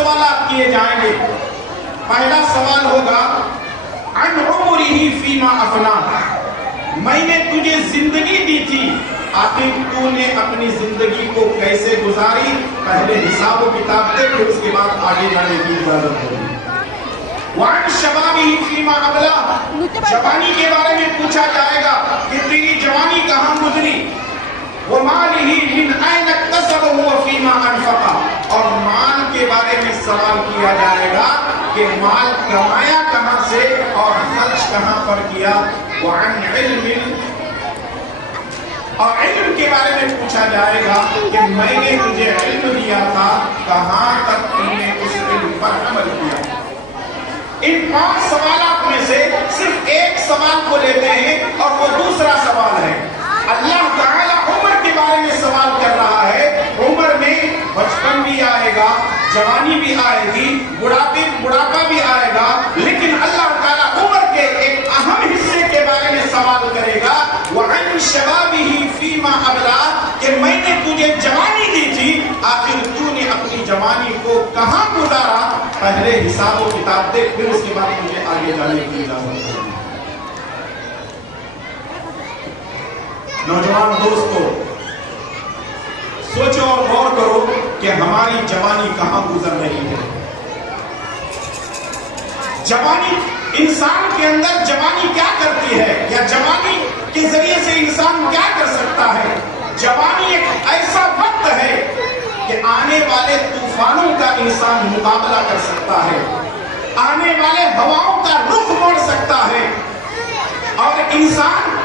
سوالات کیے جائیں گے. پہلا سوال ہوگا عن عمرہ فیما افنا. میں نے تجھے زندگی دی تھی, آخر تو نے اپنی زندگی کو کیسے گزاری؟ پہلے حساب و کتاب دے, پھر اس کے بعد آگے جانے کی اجازت ہوگی. وعن شبابہ فیما ابلا. جوانی کے بارے میں پوچھا جائے گا کہ تیری جوانی کہاں گزری. ومالہ من این اکتسبہ وفیما انفقہ. اور مال کے بارے میں سوال کیا جائے گا کہ مال کمایا کہاں سے اور خرچ کہاں پر کیا. وعن علم. اور علم کے بارے میں پوچھا جائے گا کہ میں نے تجھے علم دیا تھا, کہاں تک تم نے اس علم پر عمل کیا. ان 5 سوالات میں سے صرف ایک سوال کو لیتے ہیں اور وہ دوسرا سوال ہے. اللہ تعالیٰ عمر کے بارے میں سوال کر رہا ہے. عمر میں بچپن بھی آئے گا, جوانی بھی آئے گی, بڑھاپا بھی آئے گا, لیکن اللہ تعالیٰ عمر کے ایک اہم حصے کے بارے میں سوال کرے گا. وعن شبابہ فیما ابلا. کہ میں نے تجھے جوانی دی تھی, آخر تو نے اپنی جوانی کو کہاں گزارا؟ پہلے حساب و کتاب دے, پھر اس کے بعد مجھے آگے جانے کی اجازت ہوگی. نوجوان دوستو, سوچو اور غور کرو کہ ہماری جوانی کہاں گزر رہی ہے. جوانی, انسان کے اندر جوانی کیا کرتی ہے, یا جوانی کے ذریعے سے انسان کیا کر سکتا ہے. جوانی ایک ایسا وقت ہے کہ آنے والے طوفانوں کا انسان مقابلہ کر سکتا ہے, آنے والے ہواؤں کا رخ موڑ سکتا ہے, اور انسان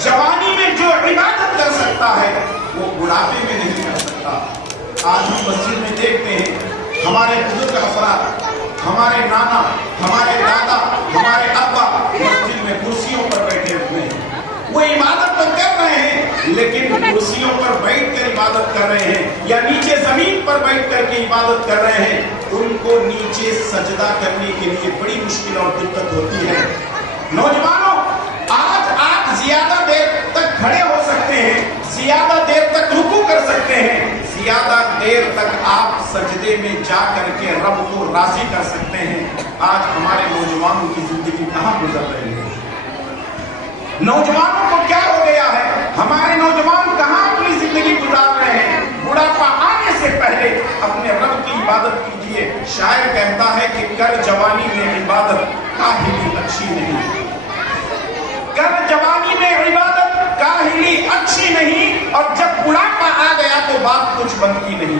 جوانی میں جو عبادت کر سکتا ہے وہ بڑھاپے میں نہیں کر سکتا. آج ہم مسجد میں دیکھتے ہیں ہمارے بزرگ افراد, ہمارے نانا, ہمارے دادا, ہمارے ابا مسجد میں کرسیوں پر بیٹھے ہوئے ہیں. وہ عبادت تو کر رہے ہیں لیکن کرسیوں پر بیٹھ کر عبادت کر رہے ہیں, یا نیچے زمین پر بیٹھ کر کے عبادت کر رہے ہیں. ان کو نیچے سجدہ کرنے کے لیے بڑی مشکل اور دقت ہوتی ہے. نوجوانوں, آج آپ زیادہ دیر تک کھڑے ہو سکتے ہیں, زیادہ دیر تک رکوع کر سکتے ہیں, زیادہ دیر تک آپ سجدے میں جا کر کے رب کو راضی کر سکتے ہیں. آج ہمارے نوجوانوں کی زندگی کہاں گزر رہی ہے؟ نوجوانوں کو کیا ہو گیا ہے؟ ہمارے نوجوان کہاں اپنی زندگی گزار رہے ہیں؟ بڑھاپا آنے سے پہلے اپنے رب کی عبادت کیجیے. شاعر کہتا ہے کہ کر جوانی میں عبادت کاہلی اچھی نہیں. کر جوانی میں عبادت کاہلی اچھی نہیں, اور جب بڑھاپا آ گیا تو بات کچھ بنتی نہیں.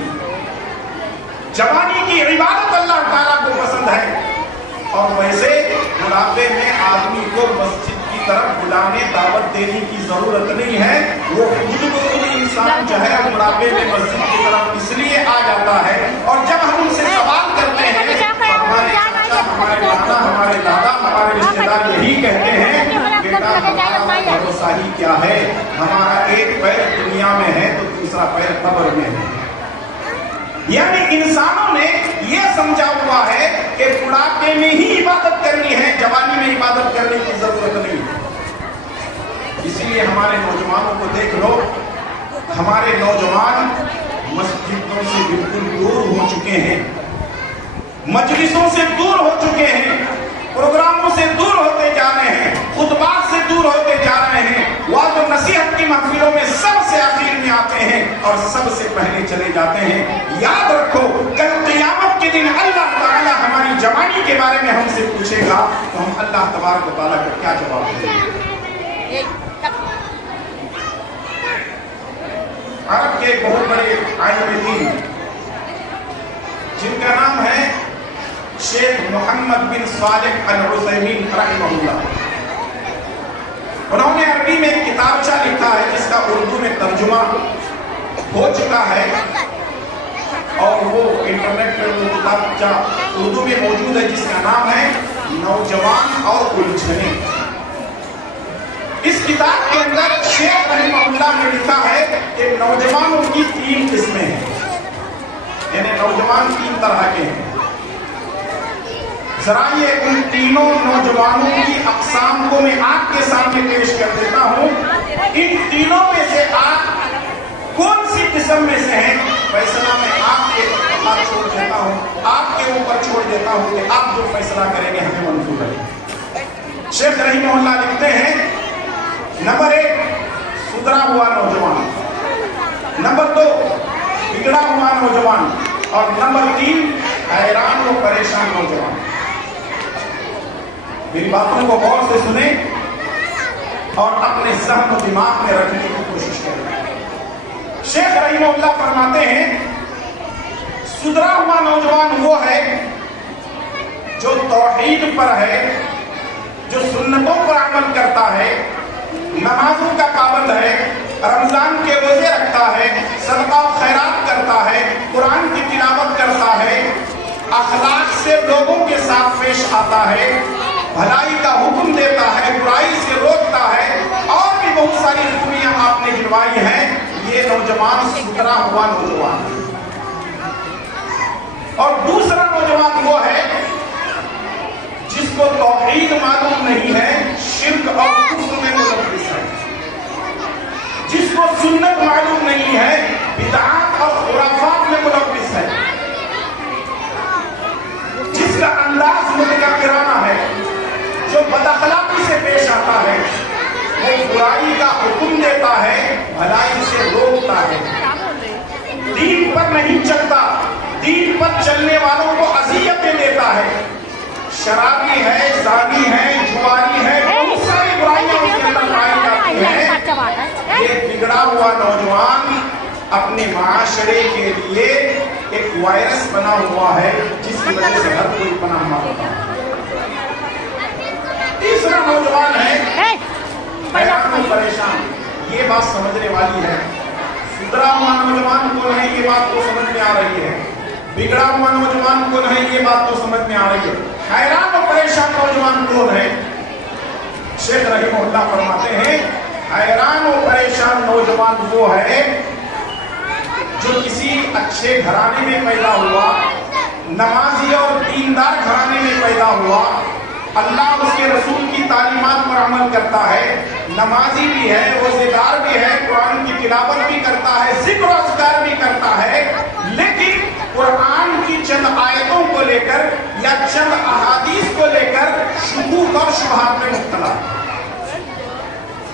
جوانی کی عبادت اللہ تعالیٰ کو پسند ہے, اور ویسے بڑھاپے میں آدمی کو مسجد کی طرف بلانے, دعوت دینے کی ضرورت نہیں ہے. وہ خود بخود انسان جو ہے بڑھاپے میں مسجد کی طرف اس لیے آ جاتا ہے. اور جب ہم ان سے سوال کرتے ہیں, ہمارے چاچا, ہمارے نانا, ہمارے دادا, ہمارے رشتے دار یہی کہتے ہیں, بیٹا ہمارا بھروسہ ہی کیا ہے, ہمارا ایک پیر دنیا میں ہے تو دوسرا پیر قبر میں ہے. یعنی انسانوں نے یہ سمجھا ہوا ہے کہ بڑھاپے میں ہی عبادت کرنی ہے, جوانی میں عبادت کرنے کی ضرورت نہیں. اس لیے ہمارے نوجوانوں کو دیکھ لو, ہمارے نوجوان مسجدوں سے بالکل دور ہو چکے ہیں, مجلسوں سے دور ہو چکے ہیں, پروگراموں سے دور ہوتے جا رہے ہیں, خطبات سے دور ہوتے جا رہے ہیں. وعظ و نصیحت کی محفلوں میں سب سے آخر میں آتے ہیں اور سب سے پہلے چلے جاتے ہیں. یاد رکھو, کل قیامت کے دن اللہ تعالیٰ ہماری جوانی کے بارے میں ہم سے پوچھے گا تو ہم اللہ تبارک و تعالیٰ کو کیا جواب دیں گے؟ عرب کے بہت بڑے عالم دین جن کا نام ہے شیخ محمد بن صالح العثیمین رحمہ اللہ, انہوں نے عربی میں ایک کتابچہ لکھا ہے جس کا اردو میں ترجمہ ہو چکا ہے, اور وہ انٹرنیٹ پر وہ کتابچہ اردو میں موجود ہے جس کا نام ہے نوجوان اور الجھنیں. اس کتاب کے اندر شیخ رحمہ اللہ نے لکھا ہے کہ نوجوانوں کی 3 قسمیں ہیں, یعنی نوجوان 3 طرح کے ہیں. ذرا یہ ان تینوں نوجوانوں کی اقسام کو میں آپ کے سامنے پیش کر دیتا ہوں. ان تینوں میں سے آپ کون سی قسم میں سے ہیں, فیصلہ میں آپ کے ہاتھ چھوڑ دیتا ہوں، آپ کے اوپر چھوڑ دیتا ہوں کہ آپ جو فیصلہ کریں گے ہمیں منظور ہے۔ شیخ رحمہ اللہ لکھتے ہیں نمبر 1 سدھرا ہوا نوجوان، نمبر 2 بگڑا ہوا نوجوان، اور نمبر 3 حیران و پریشان نوجوان۔ میری باتوں کو غور سے سنیں اور اپنے ذہن و دماغ میں رکھنے کی کوشش کریں۔ شیخ رحمہ اللہ فرماتے ہیں سدھرا ہوا نوجوان وہ ہے جو توحید پر ہے، جو سنتوں پر عمل کرتا ہے، نمازوں کا پابند ہے، رمضان کے روزے رکھتا ہے، صدقہ و خیرات کرتا ہے، قرآن کی تلاوت کرتا ہے، اخلاق سے لوگوں کے ساتھ پیش آتا ہے، بھلائی کا حکم دیتا ہے، برائی سے روکتا ہے، اور بھی بہت ساری خوبیاں آپ نے گنوائی ہیں۔ یہ نوجوان سدھرا ہوا نوجوان ہے۔ اور دوسرا نوجوان وہ ہے جس کو توحید معلوم نہیں ہے، شرک اور کفر میں ملوث ہے، جس کو سنت معلوم نہیں ہے، بدعات اور خرافات میں ملوث ہے، جس کا انداز متکبرانہ ہے، جو بد اخلاقی سے پیش آتا ہے، وہ برائی کا حکم دیتا ہے، بھلائی سے روکتا ہے، دین پر نہیں چلتا، دین پر چلنے والوں کو اذیتیں دیتا ہے، شرابی ہے، زانی ہے، جواری ہے، بہت ساری برائیاں اس کے اندر پائی جاتی ہیں۔ یہ بگڑا ہوا نوجوان اپنے معاشرے کے لیے ایک وائرس بنا ہوا ہے جس کی وجہ سے ہر کوئی پناہ مانگتا ہے۔ تیسرا نوجوان ہے حیران و پریشان۔ یہ بات سمجھنے والی ہے، سدھرا ہوا نوجوان کون ہے یہ بات تو سمجھ میں آ رہی ہے، بگڑا ہوا نوجوان کون ہے یہ بات تو سمجھ میں آ رہی ہے، حیران و پریشان نوجوان کون ہے؟ شیخ رحمہ اللہ فرماتے ہیں حیران و پریشان نوجوان وہ ہے جو کسی اچھے گھرانے میں پیدا ہوا، نمازی اور دیندار گھرانے میں پیدا ہوا، اللہ اس کے رسول کی تعلیمات پر عمل کرتا ہے، نمازی بھی ہے، روزے دار بھی ہے، قرآن کی تلاوت بھی کرتا ہے، ذکر و اذکار بھی کرتا ہے، لیکن قرآن کی چند آیتوں کو لے کر یا چند احادیث کو لے کر شکوک اور شبہات میں مبتلا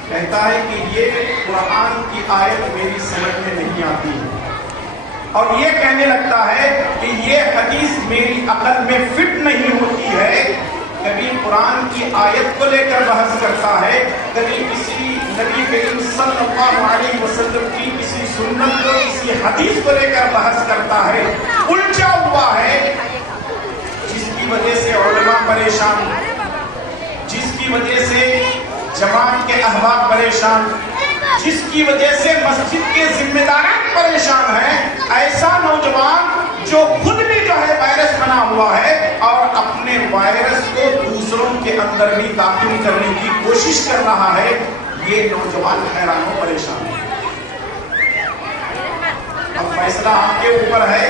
کہتا ہے کہ یہ قرآن کی آیت میری سمجھ میں نہیں آتی ہے، اور یہ کہنے لگتا ہے کہ یہ حدیث میری عقل میں فٹ نہیں ہوتی ہے، کبھی قرآن کی آیت کو لے کر بحث کرتا ہے، کبھی کسی نبی کریم صلی اللہ علیہ وسلم کی کسی سنت کو کسی حدیث کو لے کر بحث کرتا ہے، الجھا ہوا ہے، جس کی وجہ سے علماء پریشان، جس کی وجہ سے جماعت کے احباب پریشان، جس کی وجہ سے مسجد کے ذمہ داران پریشان ہیں۔ ایسا نوجوان جو خود بھی جو ہے وائرس بنا ہوا ہے اور اپنے وائرس کو دوسروں کے اندر بھی داخل کرنے کی کوشش کر رہا ہے، یہ نوجوان حیران و پریشان ہے۔ اب فیصلہ آپ کے اوپر ہے،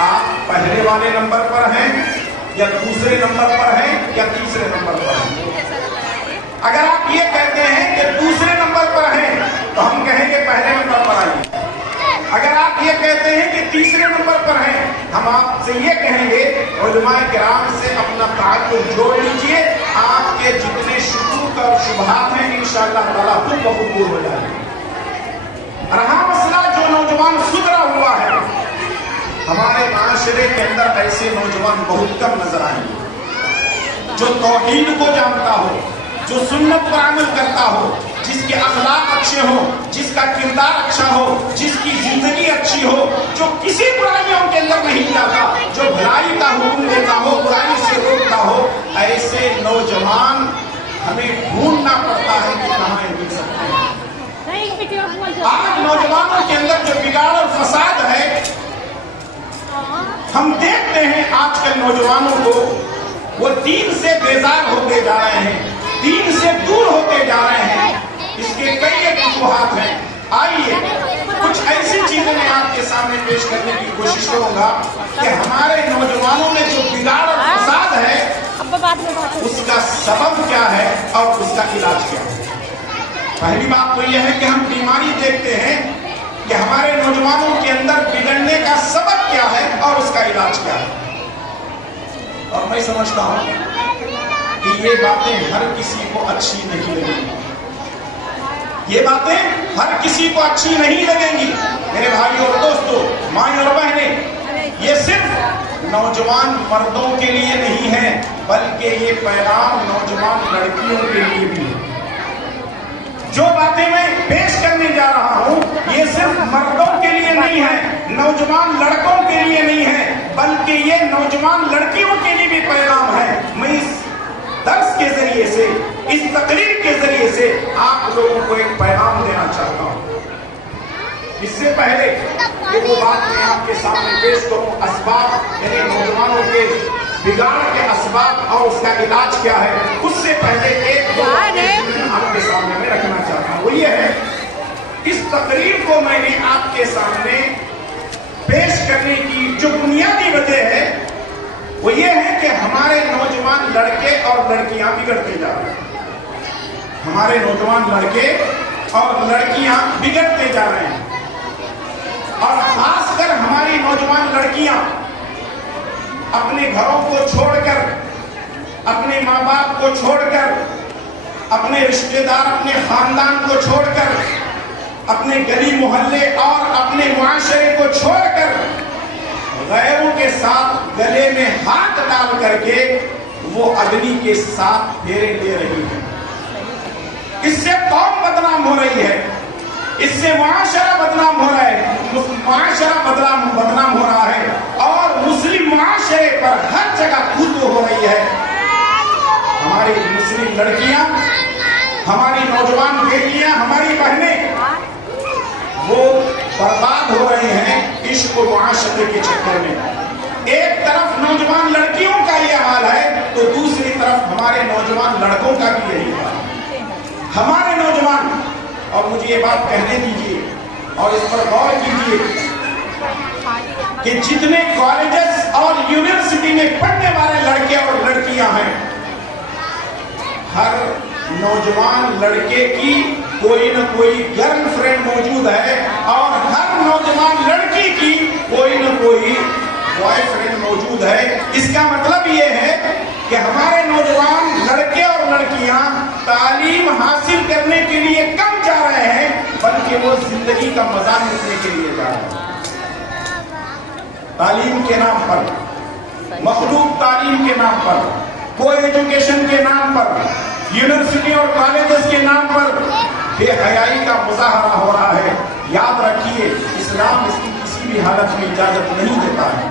آپ پہلے والے نمبر پر ہیں یا دوسرے نمبر پر ہیں یا تیسرے نمبر پر ہیں۔ اگر آپ یہ کہتے ہیں کہ دوسرے نمبر پر ہیں تو ہم کہیں گے پہلے نمبر پر آئیے، اگر آپ یہ کہتے ہیں کہ تیسرے نمبر پر ہیں ہم آپ سے یہ کہیں گے علماء کرام سے اپنا تعلق جوڑ لیجئے، آپ کے جتنے شکوک اور شبہات ہیں انشاءاللہ تعالیٰ خود بخود دور ہو جائیں گے۔ رہا مسئلہ جو نوجوان سدھرا ہوا ہے، ہمارے معاشرے کے اندر ایسے نوجوان بہت کم نظر آئیں گے جو توحید کو جانتا ہو، جو سنت پر عمل کرتا ہو، جس کے اخلاق اچھے ہوں، جس کا کردار اچھا ہو، جس کی زندگی اچھی ہو، جو کسی برائیوں کے اندر نہیں جاتا، جو بھلائی کا حکم دیتا ہو، برائی سے روکتا ہو، ایسے نوجوان ہمیں ڈھونڈنا پڑتا ہے کہ کہاں مل سکتے ہیں۔ آج نوجوانوں کے اندر جو بگاڑ اور فساد ہے، ہم دیکھتے ہیں آج کل نوجوانوں کو وہ دین سے بیزار ہوتے جا رہے ہیں، دین سے دور ہوتے جا رہے ہیں۔ اس کے کئی وجوہات ہیں، آئیے کچھ ایسی چیزیں میں آپ کے سامنے پیش کرنے کی کوشش کروں گا کہ ہمارے نوجوانوں میں جو بگاڑ اور فساد ہے اس کا سبب کیا ہے اور اس کا علاج کیا ہے۔ پہلی بات تو یہ ہے کہ ہم بیماری دیکھتے ہیں کہ ہمارے نوجوانوں کے اندر بگڑنے کا سبب کیا ہے اور اس کا علاج کیا ہے. اور میں سمجھتا ہوں کہ یہ باتیں ہر کسی کو اچھی نہیں لگیں گی. یہ باتیں ہر کسی کو اچھی نہیں لگیں گی. میرے بھائیوں اور دوستوں، مائیں اور بہنیں، یہ صرف نوجوان مردوں کے لیے نہیں ہے بلکہ یہ پیغام نوجوان لڑکیوں کے لیے بھی ہے. جو باتیں میں پیش کرنے جا رہا ہوں یہ صرف مردوں کے لیے نہیں ہے، نوجوان لڑکوں کے لیے نہیں ہے، بلکہ یہ نوجوان لڑکیوں کے لیے بھی پیغام ہے. میں اس درس کے ذریعے سے، اس تقریر کے ذریعے سے آپ لوگوں کو ایک پیغام دینا چاہتا ہوں. اس سے پہلے کہ وہ بات میں آپ کے سامنے پیش کروں، اسباب یعنی نوجوانوں کے بگاڑ کے اسباب اور اس کا علاج کیا ہے، اس سے پہلے ایک دو آپ کے سامنے میں رکھنا چاہتا ہوں. وہ یہ ہے، اس تقریر کو میں نے آپ کے سامنے پیش کرنے کی جو بنیادی وجہ ہے وہ یہ ہے کہ ہمارے نوجوان لڑکے اور لڑکیاں بگڑتے جا رہے ہیں. ہمارے نوجوان لڑکے اور لڑکیاں بگڑتے جا رہے ہیں، اور خاص کر ہماری نوجوان لڑکیاں اپنے گھروں کو چھوڑ کر، اپنے ماں باپ کو چھوڑ کر، اپنے رشتہ دار، اپنے خاندان کو چھوڑ کر، اپنے گلی محلے اور اپنے معاشرے کو چھوڑ کر غیروں کے ساتھ گلے میں ہاتھ ڈال کر کے وہ اگنی کے ساتھ پھیرے لے رہی ہے. اس سے قوم بدنام ہو رہی ہے، اس سے معاشرہ بدنام ہو رہا ہے، معاشرہ بدنام ہو رہا ہے، اور مسلم معاشرے پر ہر جگہ خود ہو رہی ہے. ہماری مسلم لڑکیاں، ہماری نوجوان بیٹیاں، ہماری بہنیں وہ برباد ہو رہے ہیں عشق و معاشرے کے چکر میں. ایک طرف نوجوان لڑکیوں کا یہ حال ہے تو دوسری طرف ہمارے نوجوان لڑکوں کا بھی یہی حال ہے. ہمارے نوجوان، اور مجھے یہ بات کہنے دیجیے اور اس پر غور کیجیے کہ جتنے کالجز اور یونیورسٹی میں پڑھنے والے لڑکے اور لڑکیاں ہیں، ہر نوجوان لڑکے کی کوئی نہ کوئی گرل فرینڈ موجود ہے، اور ہر نوجوان لڑکی کی کوئی نہ کوئی بوائے فرینڈ موجود ہے. اس کا مطلب یہ ہے کہ ہمارے نوجوان لڑکے اور لڑکیاں تعلیم حاصل کرنے کے لیے کم جا رہے ہیں بلکہ وہ زندگی کا مزہ لوٹنے کے لیے جا رہے ہیں. تعلیم کے نام پر، مخلوق تعلیم کے نام پر، کو ایجوکیشن کے نام پر، یونیورسٹی اور کالجز کے نام پر بے حیائی کا مظاہرہ ہو رہا ہے. یاد رکھیے، اسلام اس کی کسی بھی حالت میں اجازت نہیں دیتا ہے.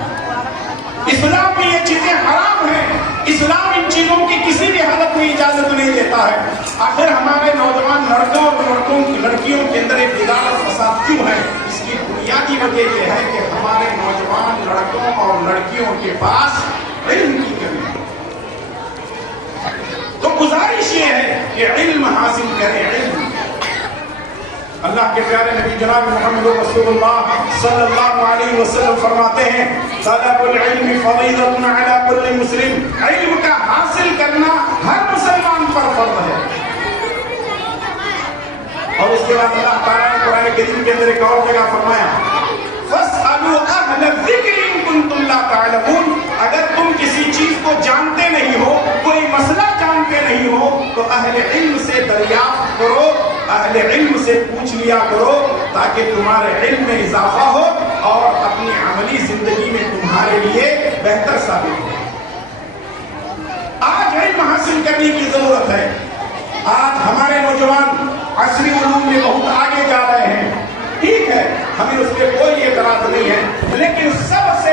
اسلام میں یہ چیزیں حرام ہیں، اسلام ان چیزوں کی کسی بھی حالت میں اجازت نہیں دیتا ہے. آخر ہمارے نوجوان لڑکوں اور لڑکیوں کے اندر ایک بگاڑ اور فساد کیوں ہے؟ اس کی بنیادی وجہ یہ ہے کہ ہمارے نوجوان لڑکوں اور لڑکیوں کے پاس علم کی کمی ہے. تو گزارش یہ ہے کہ علم حاصل کریں. علم، اللہ کے پیارے نبی جناب محمد رسول اللہ صلی اللہ علیہ وسلم فرماتے ہیں، طلب العلم فریضۃ علی کل مسلم. علم کا حاصل کرنا ہر مسلمان پر فرض ہے. اور اس کے بعد اللہ تعالیٰ نے قرآن کریم کے اندر ایک اور جگہ فرمایا، فاسألوا اہل الذکر ان کنتم لا تعلمون. اگر تم کسی چیز کو جانتے نہیں ہو، کوئی مسئلہ جانتے نہیں ہو، تو اہل علم سے دریافت کرو، اہل علم سے پوچھ لیا کرو تاکہ تمہارے علم میں اضافہ ہو اور اپنی عملی زندگی میں تمہارے لیے بہتر ثابت ہو. آج علم حاصل کرنے کی ضرورت ہے. آج ہمارے نوجوان عصری علوم میں بہت آگے جا رہے ہیں، ٹھیک ہے، ہمیں اس پہ کوئی اعتراض نہیں ہے، لیکن سب سے